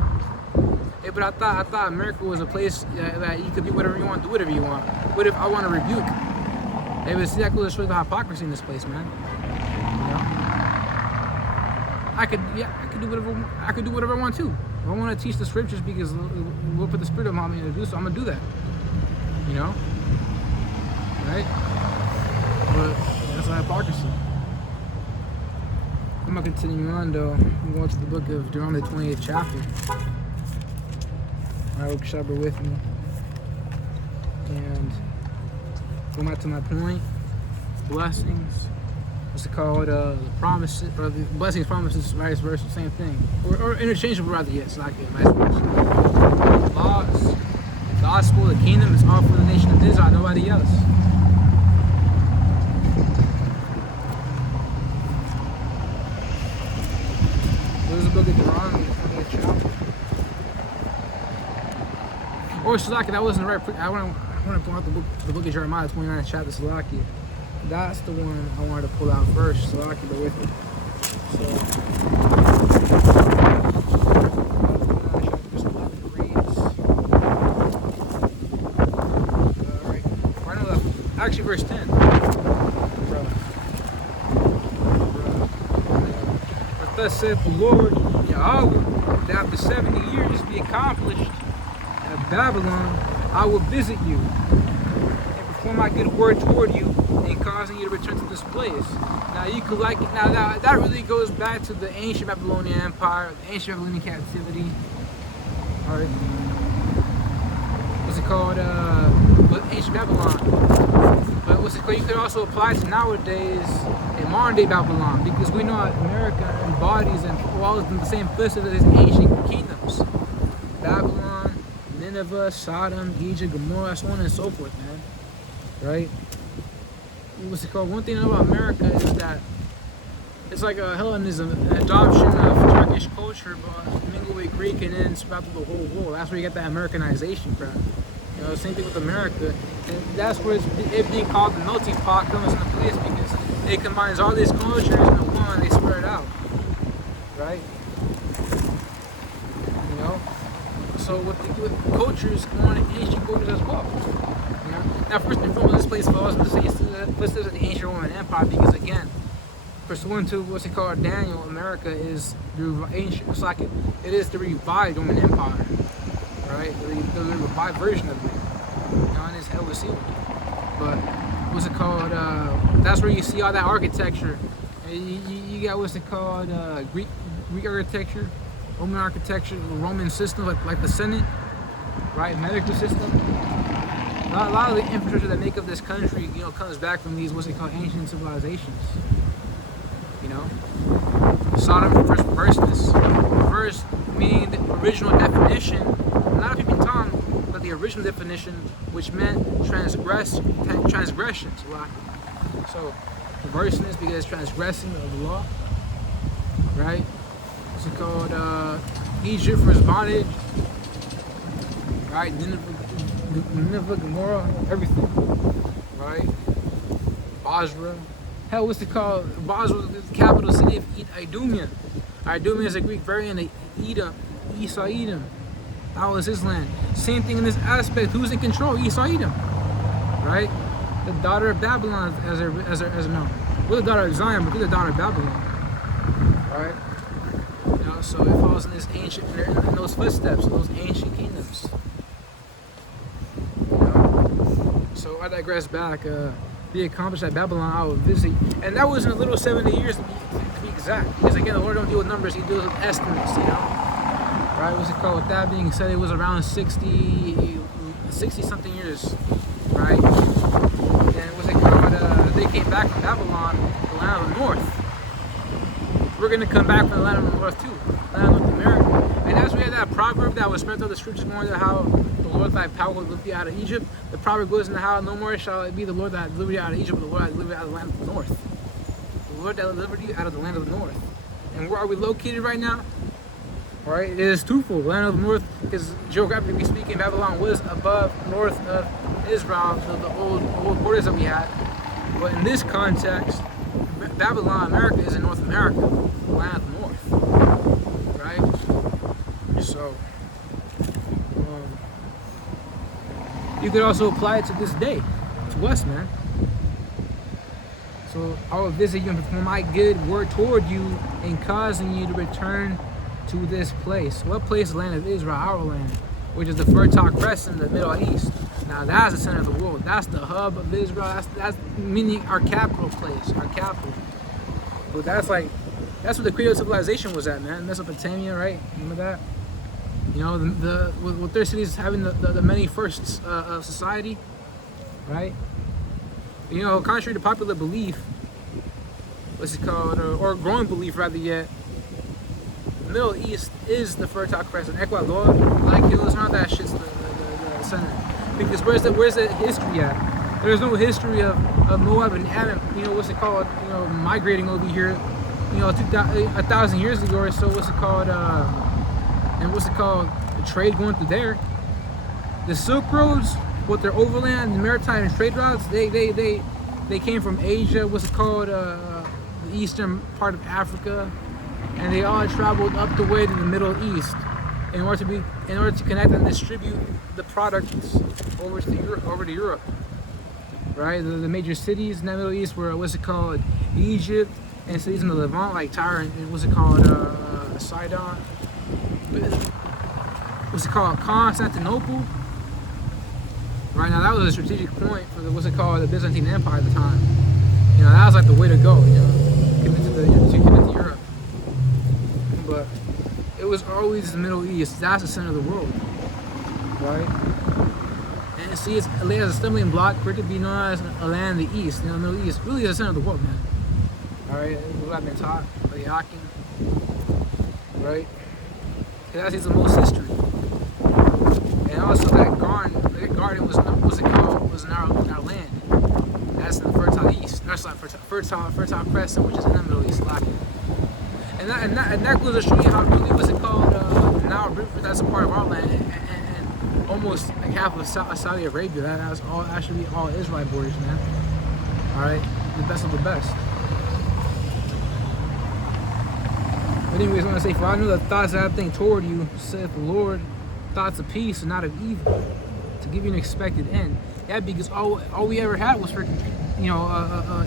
Hey, but I thought America was a place that you could be whatever you want, do whatever you want. What if I want to rebuke? Hey, but see, that goes to show the hypocrisy in this place, man. I could do whatever I want to. If I want to teach the scriptures because we'll put the spirit of me to do so, I'm gonna do that. Right? But that's the hypocrisy. I'm gonna continue on though. I'm going to the book of Deuteronomy, the 28th chapter. Alright, hope you bear with me. And going back to my point, blessings. What's it called? The promises, or the blessings, promises, vice versa, same thing. Or interchangeable rather, yes, like it, vice versa. Laws, gospel, the kingdom is all for the nation of Israel, nobody else. There's a book of Deuteronomy, the chapter. Or Salaki, that wasn't the right. I want to pull out the book of Jeremiah, 29th chapter, Salaki. That's the one I wanted to pull out first. Salaki, bear with me. Actually, verse 10. But thus saith the Lord Yahweh, that after 70 years be accomplished at Babylon, I will visit you and perform my good word toward you in causing you to return to this place. Now you could like it. Now that really goes back to the ancient Babylonian Empire, the ancient Babylonian captivity. All right. What's it called? Ancient Babylon. But what's it called? You could also apply to nowadays in modern day Babylon, because we know that America embodies and falls in the same places as ancient kingdoms. Babylon, Nineveh, Sodom, Egypt, Gomorrah, so on and so forth, man. Right? What's it called? One thing I know about America is that it's like a Hellenism, an adoption of Turkish culture, but mingled with Greek and then spread through the whole world. That's where you get that Americanization from. Same thing with America. And that's where it being called the melting pot comes into place, because it combines all these cultures into one, they spread it out. Right? So with cultures, on ancient cultures as well. Now, first and foremost, this place falls into the ancient Roman Empire, because again, pursuant to what's it called, Daniel, America is the ancient. It's like it is the revived Roman Empire, right? The revived version of it. And it's hell was sealed. But what's it called? That's where you see all that architecture. You got what's it called? Greek architecture, Roman architecture, Roman system, like the Senate, right? Medical system. A lot of the infrastructure that make up this country, comes back from these what's it called, ancient civilizations. Sodom firstness. First meaning the original definition. A lot of people talk about the original definition, which meant transgressions. So perverseness, because it's transgressing of the law. Right? What's it called? Egypt for its bondage. Right? Nineveh, Gomorrah, everything. Right? Basra. Hell, what's it called? Basra is the capital city of Idumea. Idumea is a Greek variant of Edom, Esau Edom. That was his land. Same thing in this aspect. Who's in control? Esau Edom. Right? The daughter of Babylon, as known. We're the daughter of Zion, but we're the daughter of Babylon. Right? So it falls in this ancient, in those footsteps, in those ancient kingdoms. So I digress back. Be accomplished at Babylon, I would visit. And that was in a little 70 years to be exact. Because again, the Lord don't deal with numbers, he deals with estimates, Right? What's it called? With that being said, it was around 60 something years, right? And what's it called? They came back from Babylon, the land of the north. We're going to come back from the land of the north too, the land of North America. And that's where we had that proverb that was spread through the scriptures more than how the Lord thy power will lift thee out of Egypt. The proverb goes into how no more shall it be the Lord that delivered you out of Egypt, but the Lord that delivered you out of the land of the north. The Lord that delivered you out of the land of the north. And where are we located right now? Right, it is twofold. Land of the north, because geographically speaking, Babylon was above, north of Israel, so the old borders that we had. But in this context, Babylon, America, is in North America, the land of the north, right? So, you could also apply it to this day, to us, man. So I will visit you and perform my good word toward you and causing you to return to this place. What place? Land of Israel, our land, which is the Fertile Crescent in the Middle East. Now that's the center of the world. That's the hub of Israel. That's meaning our capital place, our capital. But that's where the creative civilization was at, man. Mesopotamia, right? Remember that? You know, with their cities having the many firsts of society, right? You know, contrary to popular belief, what's it called, or growing belief rather yet, the Middle East is the Fertile Crescent. Ecuador, Black Hills, none of that shit's the center. Because where's the history at? There's no history of Moab and Ammon, you know, what's it called, you know, migrating over here, you know, 1,000 years ago or so, the trade going through there. The Silk Roads, with their overland and maritime trade routes, they came from Asia, the eastern part of Africa, and they all traveled up the way to the Middle East in order to connect and distribute the products over to Europe. Right? The major cities in the Middle East were Egypt, and cities in the Levant like Tyre and Sidon. Constantinople. Right now, that was a strategic point for the Byzantine Empire at the time. You know, that was like the way to go. You know, connect to Europe. But it was always the Middle East. That's the center of the world, right? And see, it's laid as a stumbling block for it to be known as a land of the East. You know, the Middle East really is the center of the world, man. All right, this is what I've been taught by Yakin, right? Because that's the most history. And also that garden was in our land. That's in the Fertile East. That's like Fertile Crescent, which is in the Middle East, And that goes to show you how really now that's a part of our land, and almost like half of Saudi Arabia. That's all Israelite borders, man. All right, the best of the best. But anyways, I want to say, for I know the thoughts that I think toward you, saith the Lord, thoughts of peace and not of evil, to give you an expected end. Yeah, because all we ever had was for,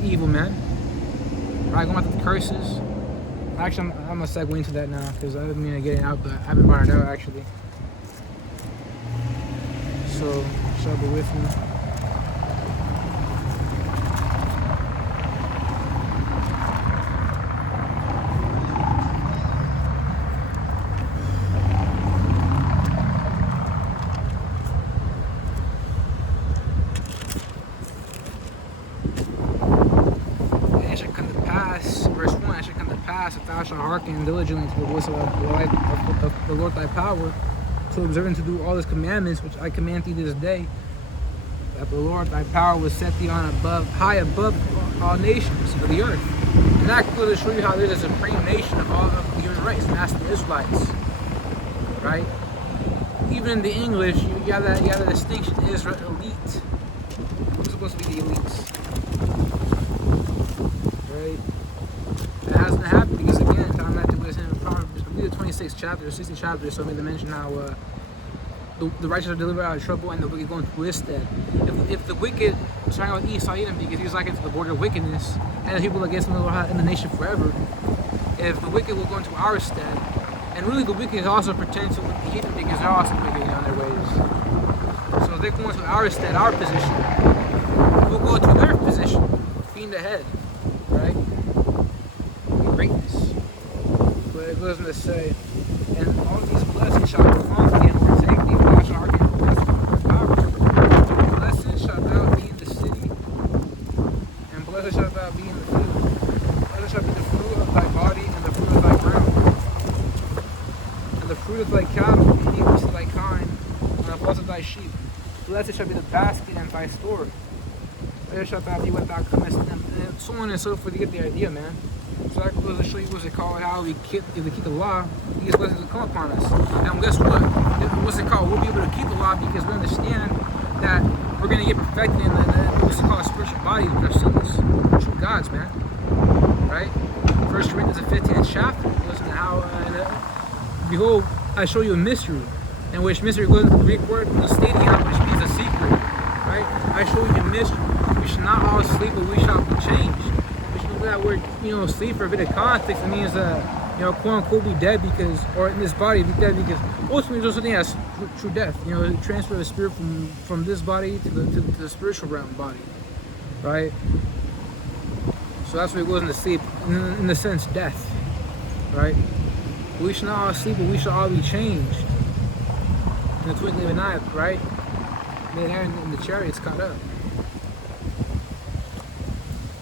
evil, man. Right, going after the curses. Actually, I'm gonna segue into that now because I didn't mean to get it out, but I haven't brought it out actually. So, shall be with me. If thou shalt hearken diligently to the voice of the Lord thy power, to observe and to do all his commandments which I command thee this day, that the Lord thy power will set thee on high above all nations of the earth. And that goes to show you how there's a supreme nation of all of the human race, and that's the Israelites. Right? Even in the English, you have that distinction, Israel elite. Who's supposed to be the elites? Right? That hasn't happened because, again, time that was in Proverbs, the 26th chapter, 16th chapter, so made the mention how the righteous are delivered out of trouble and the wicked go into his stead. If the wicked was trying out Esau Edom because he was like into the border of wickedness, and the people against him will have in the nation forever, if the wicked will go into our stead, and really the wicked also pretend to hate them because they're also wicked on their ways. So if they go into our stead, our position, we'll go to their position, being the head, right? Greatness. But it goes on to say, and all these blessings shall come thee and overtake thee, thou shalt hearken to the voice of power. Blessed shalt thou be in the city, and blessed shalt thou be in the field. Blessed shall be the fruit of thy body, and the fruit of thy ground, and the fruit of thy cattle, and the increase of thy kind, and the flocks of thy sheep. Blessed shall be the basket and thy store. there shalt thou be when thou comest, and so on and so forth. You get the idea, man. So that goes to show you what's it called, how if we keep the law, these blessings will come upon us. And guess what? What's it called? We'll be able to keep the law because we understand that we're going to get perfected in the what's it called, spiritual body with our sons. True gods, man. Right? 1 Corinthians the 15th chapter. Listen to how, behold, I show you a mystery, in which mystery goes to the Greek word stadia, which means a secret. Right? I show you a mystery. We should not all sleep, but we shall be changed. That word, sleep, for a bit of context, it means quote unquote be dead because, or in this body be dead because ultimately there's something that's true death. Transfer the spirit from this body to the spiritual realm body, right? So that's what it goes into sleep, in the sense death, right? We shall not all sleep, but we shall all be changed in the twinkling of an eye, right? There in the chariots caught up.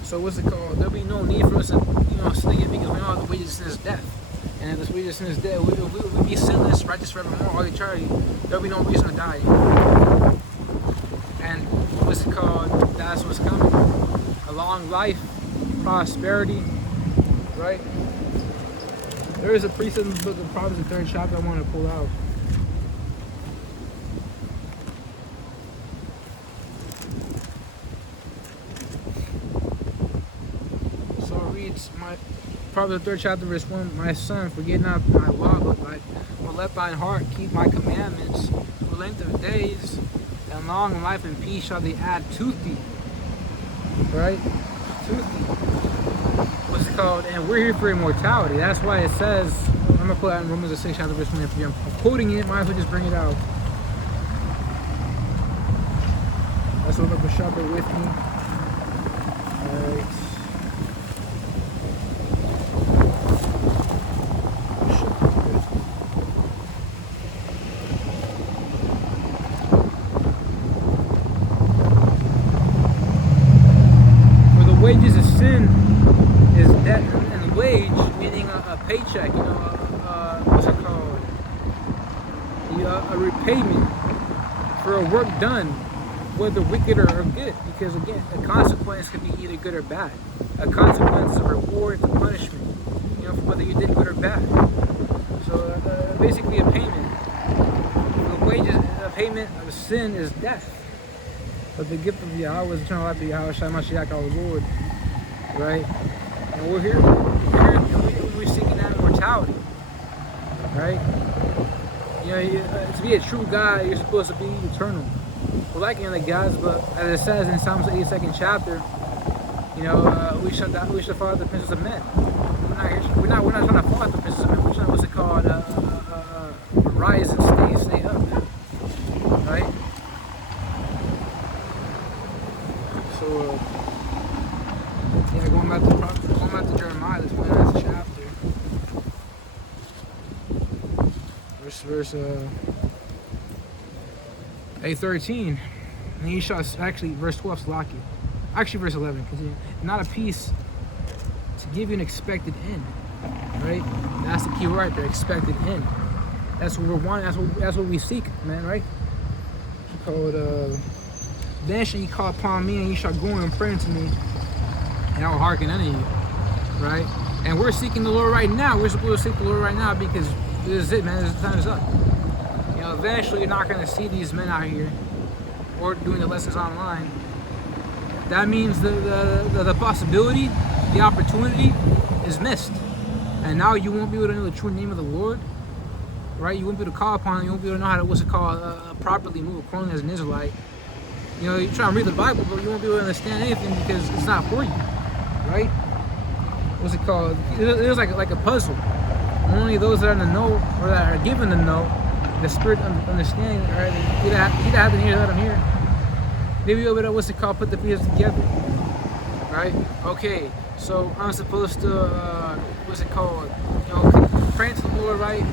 So what's it called? There'll be no need for us to, sleep because we know the wages of sin is death. And if the wages of sin is death, we'll be sinless, righteous forevermore, all eternity. There'll be no reason to die. And what's it called? That's what's coming. A long life, prosperity, right? There is a precept in the book of Proverbs, the 3rd chapter, I want to pull out. My Proverbs 3rd chapter verse 1, my son, forget not my law, but let thine heart keep my commandments. For length of days and long life and peace shall they add to thee. Right? To thee. What's it called? And we're here for immortality. That's why it says, I'm going to put that in Romans 6 chapter verse 23. I'm quoting it, might as well just bring it out. That's what I'm sharper with me. Alright. Wages of sin is debt, and wage meaning a paycheck, what's it called? A repayment for a work done, whether wicked or good, because again, a consequence can be either good or bad. A consequence, a reward, a punishment, for whether you did good or bad. So basically a payment. The wages, a payment of sin is death. But the gift of Yahweh is eternal life through Yahweh Shai Mashiach our Lord, right? And we're here and we're seeking that immortality, right? To be a true God, you're supposed to be eternal. We're like the gods, but as it says in Psalms 82nd chapter, we shall follow the princes of men. We're not trying to follow the princes of men. We're trying, what's it called, rise and stay up, right? So, going back to Jeremiah, the 29th chapter, verse 13, and he shall, actually, verse 12, Salaki, actually verse 11, continue, not a peace to give you an expected end, right? That's the key word right there, expected end. That's what we're wanting, that's what we seek, man, right? It's called, then shall ye call upon me, and ye shall go and pray unto me, and I will hearken unto you, right? And we're seeking the Lord right now. We're supposed to seek the Lord right now because this is it, man. This time is up. Eventually you're not going to see these men out here or doing the lessons online. That means the possibility, the opportunity is missed. And now you won't be able to know the true name of the Lord, right? You won't be able to call upon him. You won't be able to know how to, properly move accordingly as an Israelite. You try to read the Bible, but you won't be able to understand anything because it's not for you, right? What's it called? It is like a puzzle. Only those that are in the know, or that are given the know, the spirit of understanding, right? You have to hear, let them hear. They be able to, put the pieces together, right? Okay, so I'm supposed to, praying to the Lord, right?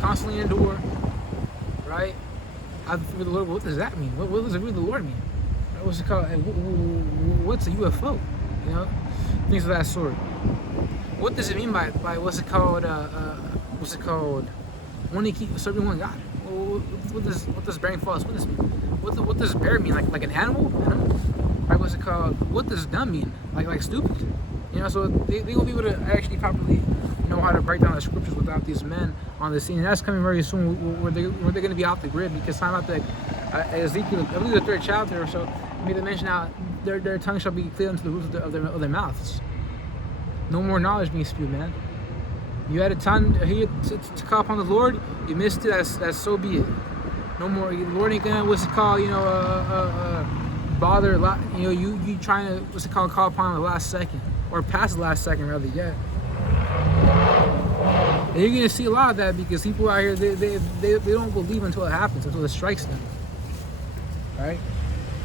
Constantly endure, right? The Lord, what does that mean? What does the read the Lord mean? What's it called? What's a UFO? Things of that sort. What does it mean by what's it called? When you keep serving one God. What does bearing false witness mean? What does bear mean? Like an animal? right? What's it called? What does dumb mean? Like stupid. You know, so they will be able to actually properly know how to break down the scriptures without these men on the scene. And that's coming very soon, where they're going to be off the grid, because time out the Ezekiel, I believe the 3rd chapter or so, made the mention how their tongue shall be clear unto the roof of their mouths. No more knowledge being spewed, man. You had a time here to call upon the Lord, you missed it, that's so be it. No more. The Lord ain't gonna, what's it called, bother, you know, you trying to, what's it called, call upon the last second, or past the last second rather yet. And you're gonna see a lot of that, because people out here, they don't believe until it happens, until it strikes them. Right?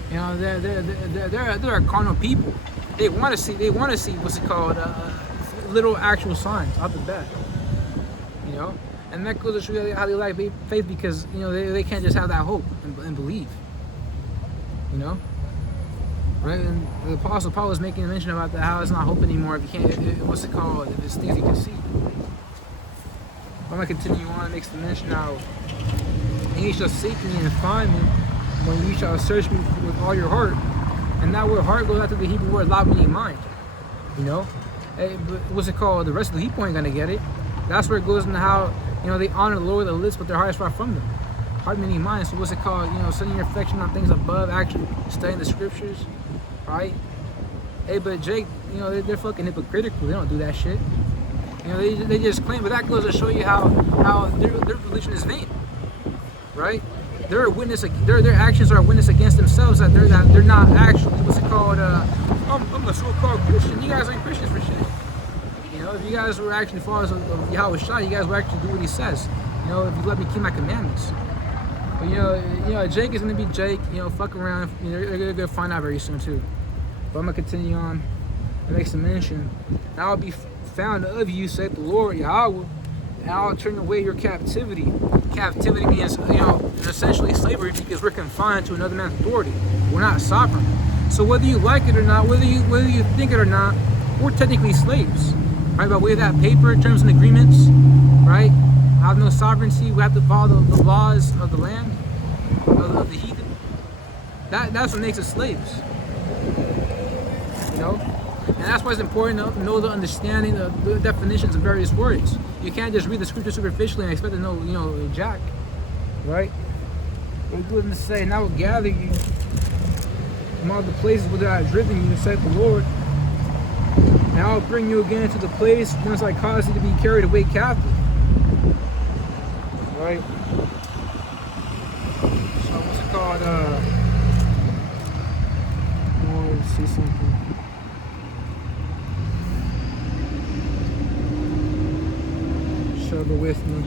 You know, they're carnal people. They want to see what's it called, little actual signs out the bat. You know, and that goes to show you how they lack faith, because you know they can't just have that hope and believe. You know, right? And the Apostle Paul is making a mention about that, how it's not hope anymore if you can't. What's it called? If it's things you can see. I'm gonna continue on. It makes the mention how, and you shall seek me and find me when you shall search me with all your heart. And that word heart goes after the Hebrew word la, meaning mind. You know, but what's it called? The rest of the people ain't gonna get it. That's where it goes into how, you know, they honor the Lord with their lips, but their heart is far from them. Heart meaning mind. So what's it called? You know, setting your affection on things above, actually studying the scriptures, right? Hey, but Jake, you know, they're fucking hypocritical. They don't do that shit. You know, they just claim, but that goes to show you how their religion is vain, right? They're a witness. Their actions are a witness against themselves that they're not actually, what's it called? I'm a so-called Christian. You guys ain't Christians for shit. You know, if you guys were actually followers of Yahweh Shai, you guys would actually do what he says. You know, if you let me keep my commandments. But you know, Jake is gonna be Jake. You know, fuck around. You know, they're gonna find out very soon too. But I'm gonna continue on. It makes a mention. And I'll be found of you, saith the Lord Yahweh, and I'll turn away your captivity. Captivity means, you know, essentially slavery, because we're confined to another man's authority. We're not sovereign. So whether you like it or not, whether you think it or not, we're technically slaves, right? By way of that paper, terms and agreements, right? I have no sovereignty. We have to follow the laws of the land, of the heathen. That's what makes us slaves. You know, and that's why it's important to know the understanding of the definitions of various words. You can't just read the scripture superficially and expect to know, you know, jack, right? It goes to say, and I will gather you from all the places where I have driven you, saith the Lord, and I will bring you again to the place whence I caused you to be carried away captive. Right? So what's it called? I want to see something. Struggle with me.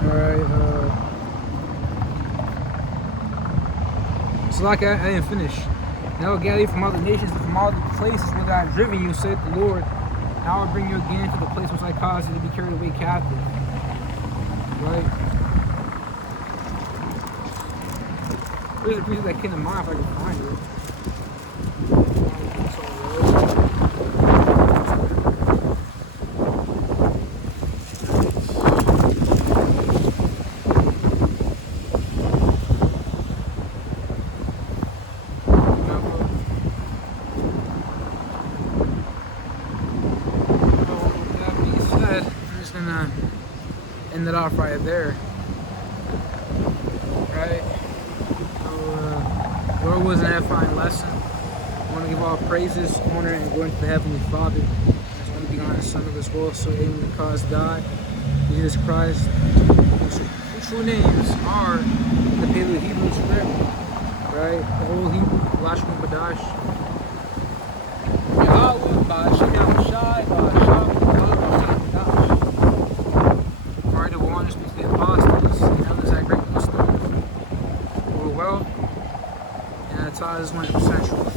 Alright, so like I didn't finish. Now I will gather you from all the nations and from all the places where I have driven you, saith the Lord. And I will bring you again to the place which I caused you to be carried away captive. Right? There's a piece that came to mind if I can find it. End it off right there. Right? So, Lord was an edifying lesson. I want to give all praises, honor, and glory to the Heavenly Father. I just want to be honest, Son of His will, so able to cause God, Jesus Christ, whose true names are the Paleo Hebrew script, right? The Old Hebrew, Lashon Badash. Yahweh, Ba'ashem Yahushai, Ba'ashem That's 100% truth.